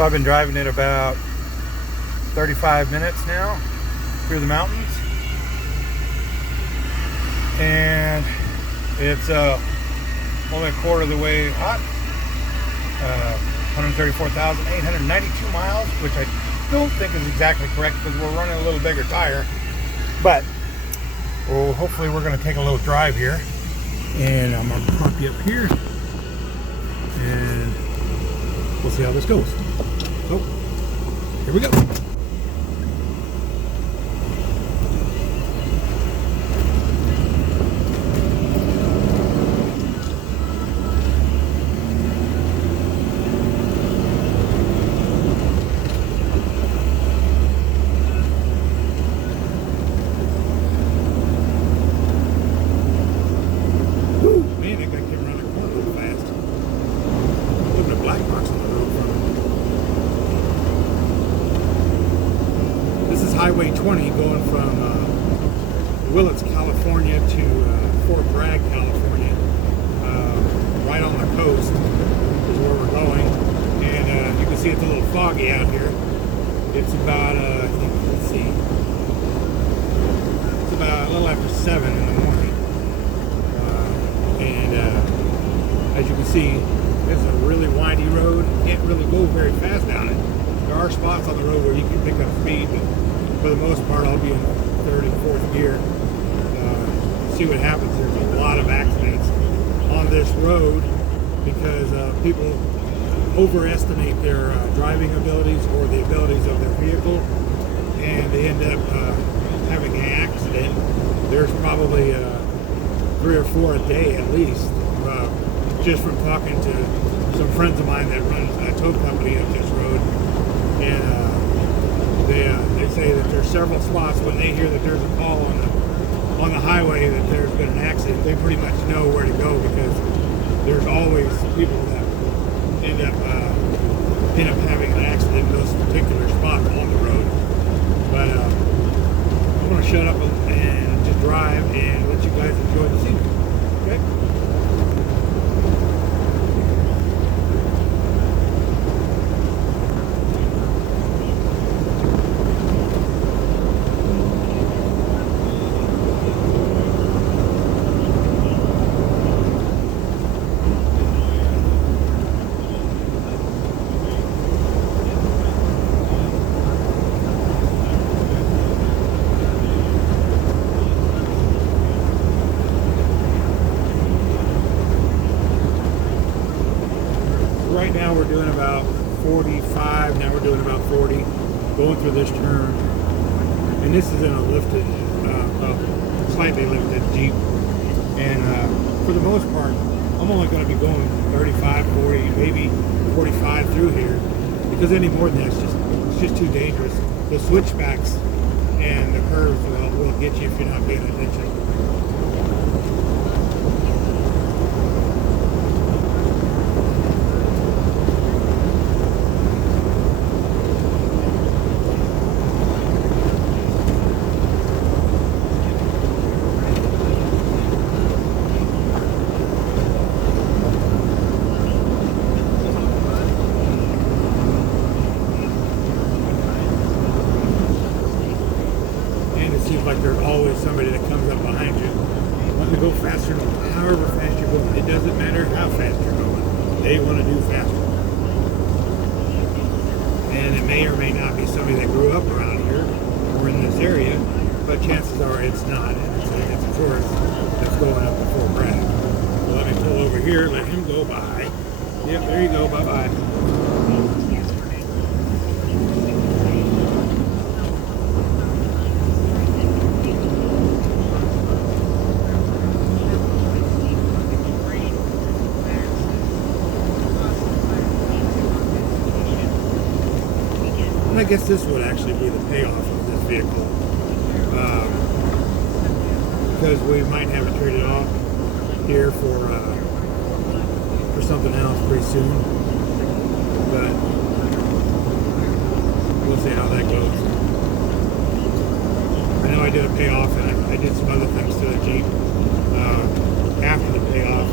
So I've been driving it about 35 minutes now through the mountains, and it's only a quarter of the way hot. 134,892 miles, which I don't think is exactly correct because we're running a little bigger tire, but well, hopefully we're going to take a little drive here, and I'm going to pop you up here and we'll see how this goes. So here we go. Highway 20 going from California to Fortbragg, California, right on the coast is where we're going, and you can see it's a little foggy out here. It's about, I think, let's see, it's about a little after 7 in the morning, and as you can see, it's a really windy road. You can't really go very fast down it. There are spots on the road where you can pick up speed, but for the most part, I'll be in third and fourth gear. See what happens. There's a lot of accidents on this road because people overestimate their driving abilities or the abilities of their vehicle, and they end up having an accident. There's probably 3 or 4 a day at least, just from talking to some friends of mine that run a tow company up this road, and they say that there's several spots when they hear that there's a call on the highway that there's been an accident. They pretty much know where to go because there's always people that end up having an accident in those particular spots on the road. But I'm going to shut up and just drive and let you guys enjoy the scenery. Okay? Right now we're doing about 45, now we're doing about 40, going through this turn, and this is in a lifted, slightly lifted Jeep, and for the most part, I'm only going to be going 35, 40, maybe 45 through here, because any more than that, it's just too dangerous. The switchbacks and the curves will get you if you're not paying attention. Seems like there's always somebody that comes up behind you wanting to go faster, however fast you're going. It doesn't matter how fast you're going. They want to do faster. And it may or may not be somebody that grew up around here or in this area, but chances are it's not. It's a tourist that's going up to Fortbragg. So let me pull over here, let him go by. Yep, there you go, bye-bye. I guess this would actually be the payoff of this vehicle, because we might have it traded off here for something else pretty soon, but we'll see how that goes. I know I did a payoff, and I did some other things to the Jeep after the payoff,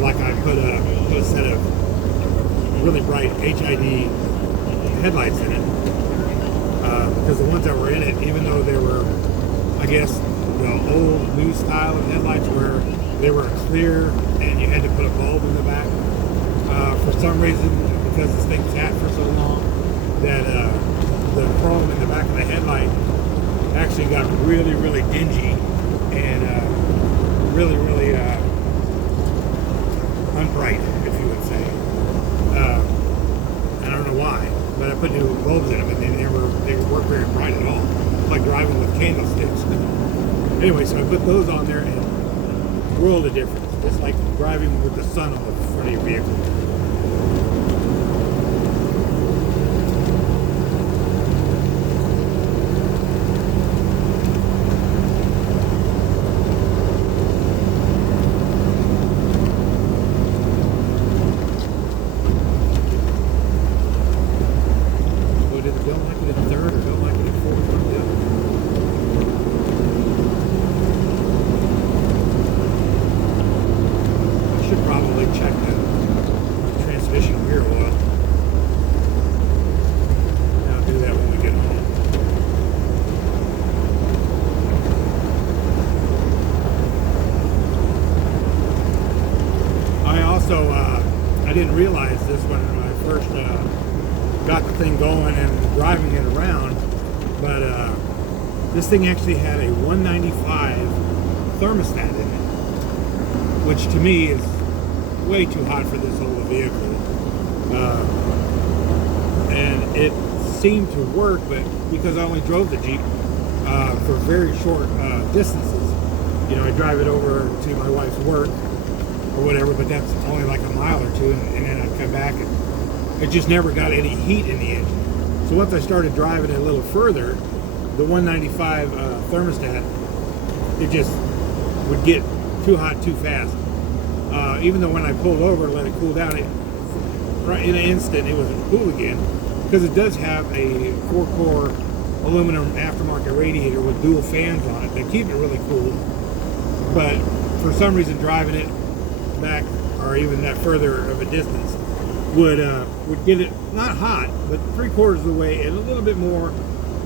like I put a set of really bright HID headlights in it. Because the ones that were in it, even though they were, I guess, the old new style of headlights where they were clear and you had to put a bulb in the back, for some reason, because this thing sat for so long, that the chrome in the back of the headlight actually got really, really dingy and really, really unbright, if you would say. I don't know why, but I put new bulbs in them and they weren't very bright at all. It's like driving with candlesticks. Anyway, so I put those on there and world of difference. It's like driving with the sun on the front of your vehicle. Don't like it in third or don't like it in fourth. I should probably check the transmission gear oil. I'll do that when we get home. I also, I didn't realize this when I first got the thing going and driving it around, but this thing actually had a 195 thermostat in it, which to me is way too hot for this old vehicle. And it seemed to work, but because I only drove the Jeep for very short distances, you know, I drive it over to my wife's work or whatever, but that's only like a mile or two, and then I'd come back and it just never got any heat in the engine. So once I started driving it a little further, the 195 thermostat, it just would get too hot too fast. Even though when I pulled over and let it cool down, right in an instant it was cool again, because it does have a 4-core aluminum aftermarket radiator with dual fans on it that keep it really cool. But for some reason, driving it back or even that further of a distance would get it not hot, but 3/4 of the way and a little bit more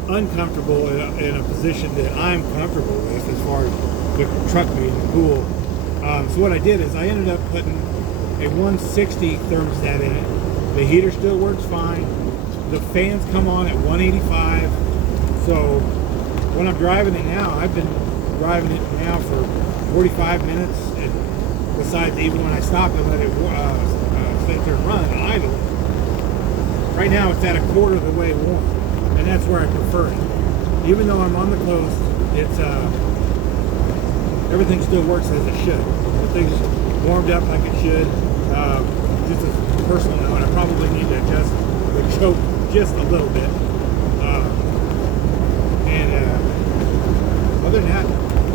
uncomfortable in a position that I'm comfortable with as far as the truck being cool. So what I did is I ended up putting a 160 thermostat in it. The heater still works fine. The fans come on at 185. So when I'm driving it now, I've been driving it now for 45 minutes, and besides even when I stop and let it sit there and run idle, right now it's at 1/4 of the way warm, and that's where I prefer it. Even though I'm on the coast, it's everything still works as it should. The thing's warmed up like it should. Just a personal note, I probably need to adjust the choke just a little bit. Other than that,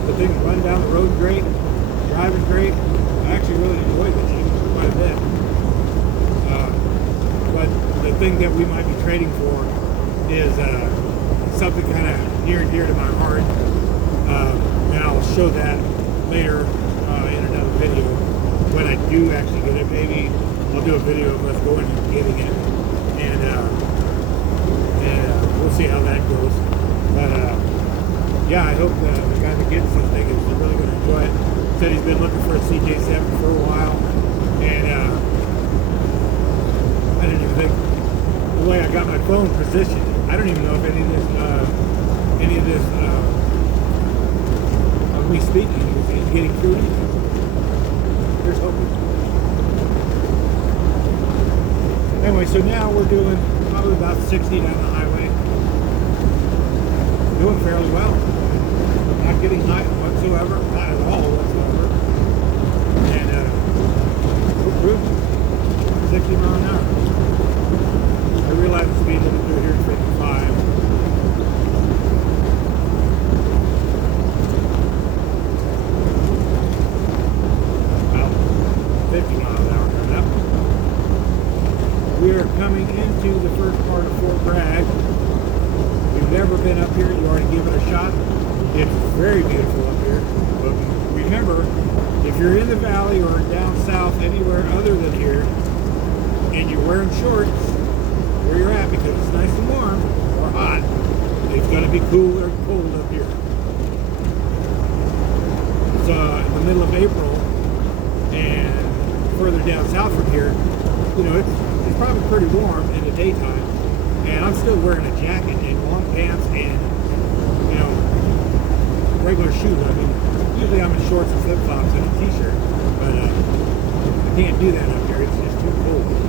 the thing's running down the road great, driving great. I actually really enjoy the Jeep quite a bit. But the thing that we might be trading for is something kind of near and dear to my heart. And I'll show that later in another video when I do actually get it. Maybe I'll do a video of us going and getting it, and we'll see how that goes. But yeah, I hope the guy that gets this thing is really going to enjoy it. Said he's been looking for a cj7 for a while, and I didn't even think the way I got my phone positioned. I don't even know if any of this of me speaking is getting through anything. Here's hoping. Anyway, so now we're doing probably about 60 down the highway. Doing fairly well. Not getting hot whatsoever, not at all whatsoever. And we're cruising 60 miles an hour. I realize the speed limit through here is 55. About 50 miles an hour coming up. We are coming into the first part of Fortbragg. If you've never been up here, you already give it a shot. It's very beautiful up here. But remember, if you're in the valley or down south, anywhere other than here, and you're wearing shorts where you're at because it's nice and warm or hot, it's going to be cool or cold up here. It's in the middle of April, and further down south from here, you know, it's probably pretty warm in the daytime, and I'm still wearing a jacket and long pants and, you know, regular shoes. I mean, usually I'm in shorts and flip-flops and a t-shirt, but I can't do that up here. It's just too cold.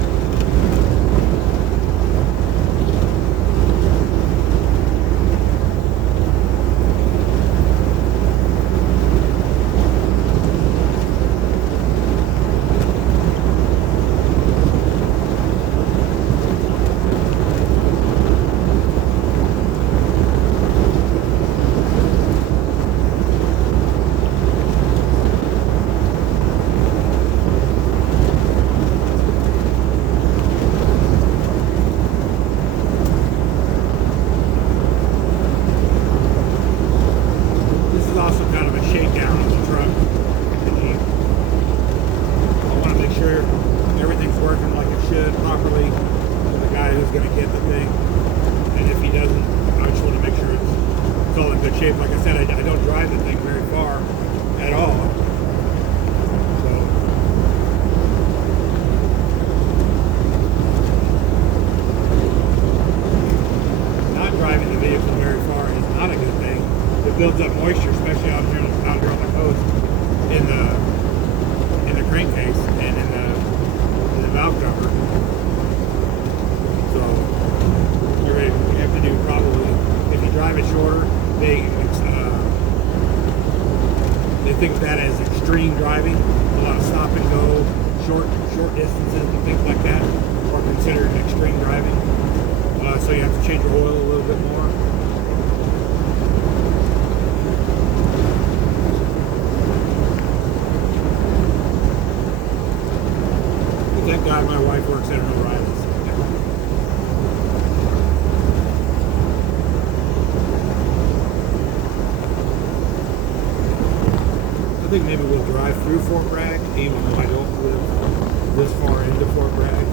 Shape. Like I said, I don't drive the thing very far at all. So not driving the vehicle very far is not a good thing. It builds up moisture, especially out here on the coast, in the crankcase and in the valve cover. So you have to do probably, if you drive it shorter, they think of that as extreme driving, a lot of stop and go, short distances and things like that are considered extreme driving. So you have to change your oil a little bit more. But thank God my wife works at an O'Reilly's. I think maybe we'll drive through Fort Bragg, even though I don't live this far into Fort Bragg.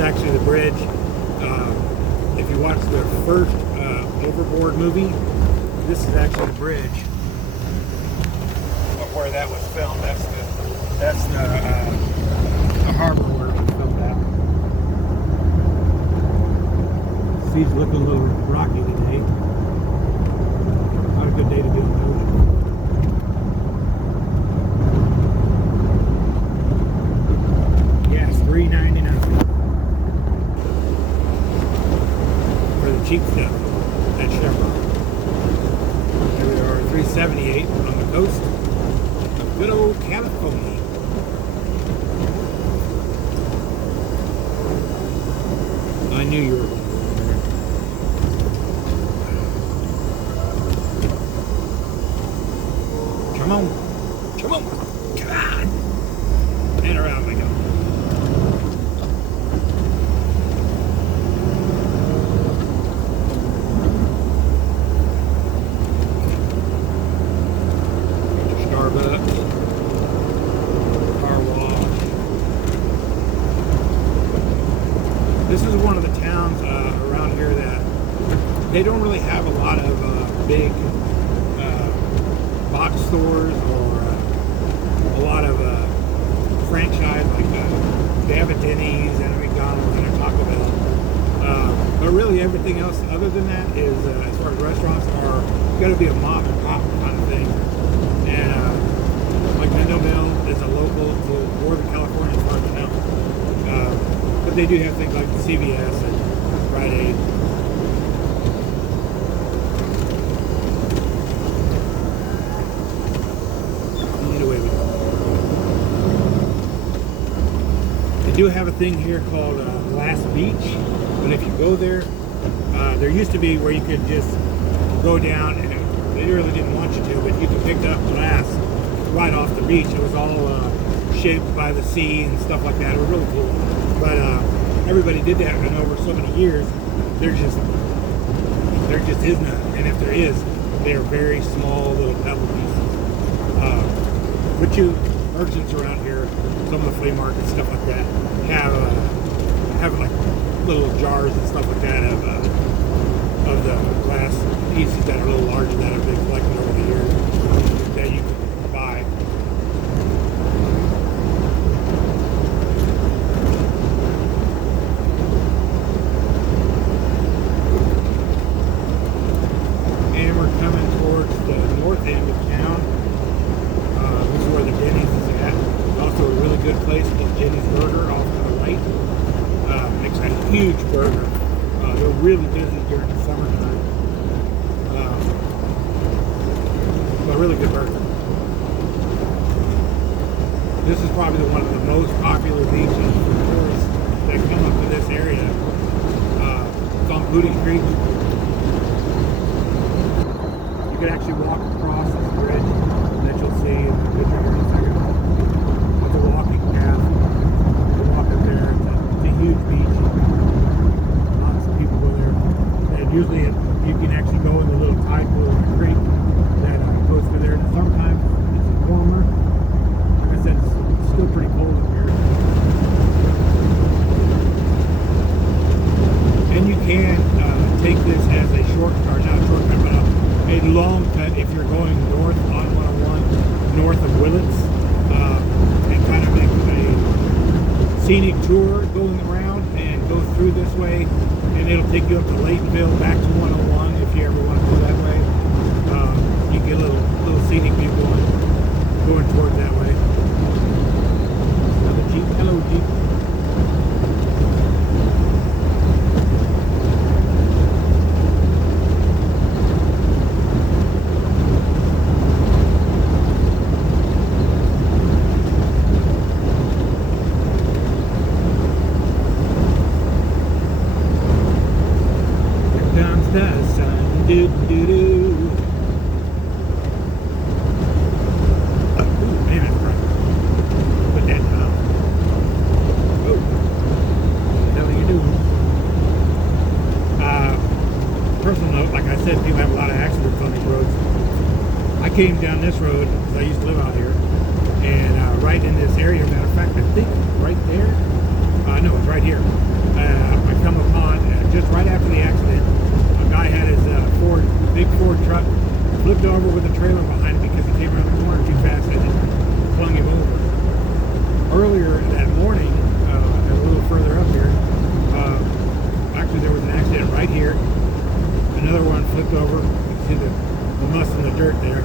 Actually the bridge, if you watch the first Overboard movie, this is actually the bridge of where that was filmed. That's the harbor where it was filmed at. Sea's looking a little rocky today. Not a good day to be on the ocean. Yes, $3.99. Cheap stuff at Chevron. Here we are, $3.78 on the coast of good old California. I knew you were. Come on, come on, come on, and around we go. This is one of the towns around here that they don't really have a lot of big box stores or a lot of franchise, like they have a Denny's and a McDonald's and a Taco Bell. But really everything else other than that is, as far as restaurants, are going to be a mom and pop kind of thing. And like Mendo Mill is a local to Northern California as far as I know. But they do have things like the CVS and Rite Aid. do have a thing here called Glass Beach, but if you go there, there used to be where you could just go down, and they really didn't want you to, but you could pick up glass right off the beach. It was all shaped by the sea and stuff like that. It was really cool. But everybody did that, and over so many years, there just is none. And if there is, they are very small little pebble pieces. But you merchants around here, some of the flea markets, stuff like that, have like little jars and stuff like that of the glass pieces that are a little larger that have been collected over the years that you can buy. And we're coming towards the north end of town. This is where the Denny's is at. Also a really good place called Jenny's Burger off to the right. Makes a huge burger. They're really busy during the summertime. But a really good burger. This is probably one of the most popular beaches for tourists that come up to this area. It's on Booty Creek. You could actually walk across this bridge that you'll see in the picture here in a second. It's a walking path. You walk up there. It's a huge beach. Lots of people go there. And usually you can actually go in the little tide pool in the creek that goes through there. And sometimes it's warmer. Like I said, it's still pretty cold up here. And you can take this as a shortcut, not a shortcut, but a long cut if you're going north on 101, north of Willits, and kind of make a scenic tour going around and go through this way, and it'll take you up to Laytonville, back to 101 if you ever want to go that way. You get a little scenic view going towards that way. Another Jeep. Hello, Jeep. The sun, do do do. Ooh, man, that's bright. Put that down. Oh, what the hell are you doing? Personal note, like I said, people have a lot of accidents on these roads. I came down this road because I used to live out here, and right in this area. Matter of fact, I think right there. No, it's right here. I come upon just right after the accident. Guy had his big Ford truck flipped over with a trailer behind him because he came around the corner too fast and it flung him over. Earlier that morning, a little further up here, actually there was an accident right here. Another one flipped over. You can see the muss in the dirt there.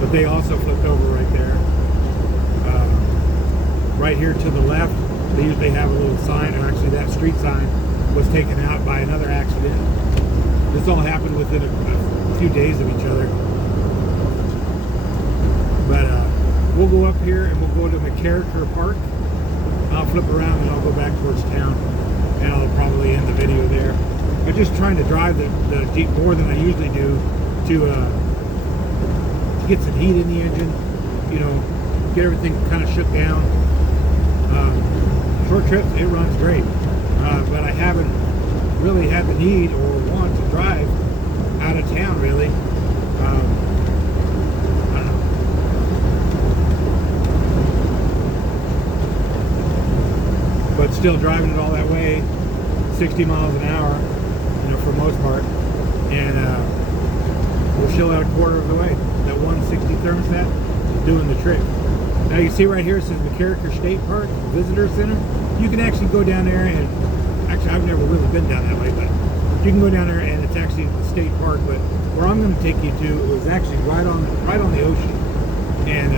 But they also flipped over right there. Right here to the left, they usually have a little sign, or actually that street sign was taken out by another accident. This all happened within a few days of each other. But we'll go up here and we'll go to McCarricker Park. I'll flip around and I'll go back towards town, and I'll probably end the video there. I'm just trying to drive the Jeep more than I usually do to get some heat in the engine, you know, get everything kind of shook down. Short trips, it runs great, but I haven't really had the need or want to drive out of town really. I don't know. But still driving it all that way, 60 miles an hour, you know, for the most part, and we'll chill out a quarter of the way. That 160 thermostat is doing the trick. Now you see right here it says McCarricker State Park Visitor Center. You can actually go down there and actually, I've never really been down that way, but you can go down there and it's actually the state park. But where I'm going to take you to is actually right on the ocean, and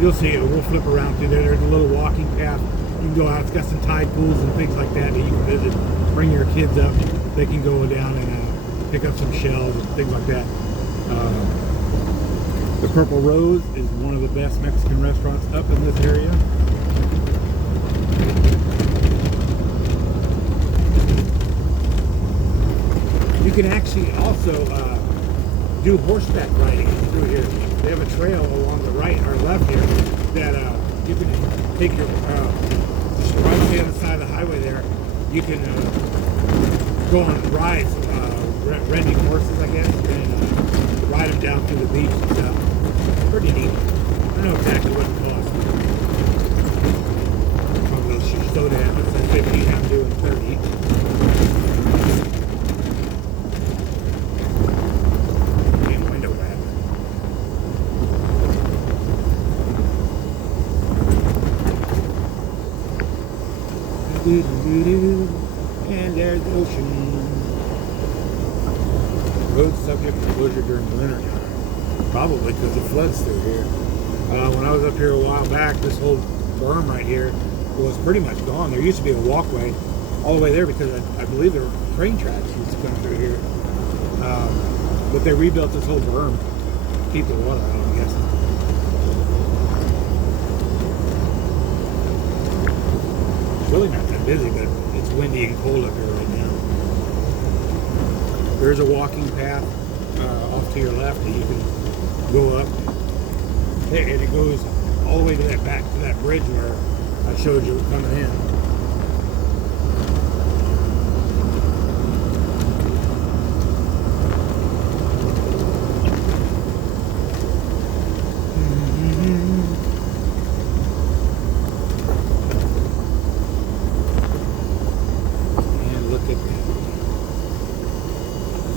you'll see it. We'll flip around through there. There's a little walking path. You can go out. It's got some tide pools and things like that you can visit. Bring your kids up. They can go down and pick up some shells and things like that. The Purple Rose is one of the best Mexican restaurants up in this area. can actually also do horseback riding through here. They have a trail along the right or left here that you can take your just right on the other side of the highway there. You can go on rides, renting horses, I guess, and ride them down to the beach and stuff. Pretty neat. I don't know exactly what it costs. Probably they'll slow down. It says 15, I'm doing 30. And window wrap. And there's the ocean. Road subject to closure during winter time. Probably because it floods through here. When I was up here a while back, this whole berm right here was pretty much gone. There used to be a walkway all the way there because I believe there were train tracks used to come through here. But they rebuilt this whole berm to keep the water out, I'm guessing. It's really not that busy, but it's windy and cold up here right now. There's a walking path off to your left that you can go up, and it goes all the way to that back to that bridge where I showed you coming in. And look at that.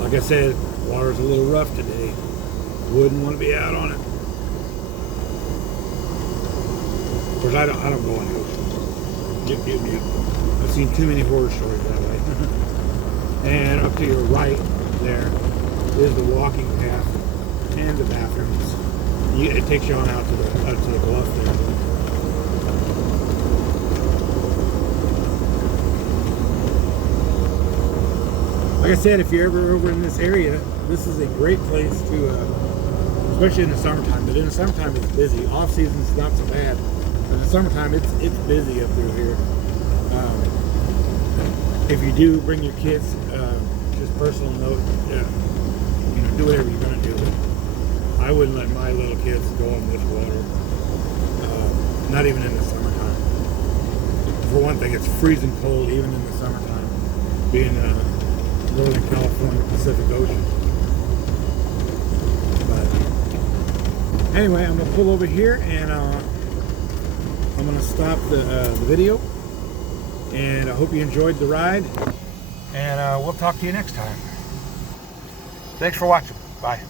Like I said, water's a little rough today. Wouldn't want to be out on it. Of course, I don't go on the ocean. I've seen too many horror stories that way. And up to your right there is the walking path and the bathrooms. It takes you on out to the bluff there. Like I said, if you're ever over in this area, this is a great place to, especially in the summertime. But in the summertime, it's busy. Off season's not so bad. But in the summertime, it's busy up through here. If you do bring your kids, just personal note, do whatever you're gonna do. But I wouldn't let my little kids go in this water. Not even in the summertime. For one thing, it's freezing cold even in the summertime. Being Northern California, Pacific Ocean. But anyway, I'm gonna pull over here and I'm gonna stop the video. And I hope you enjoyed the ride. And we'll talk to you next time. Thanks for watching. Bye.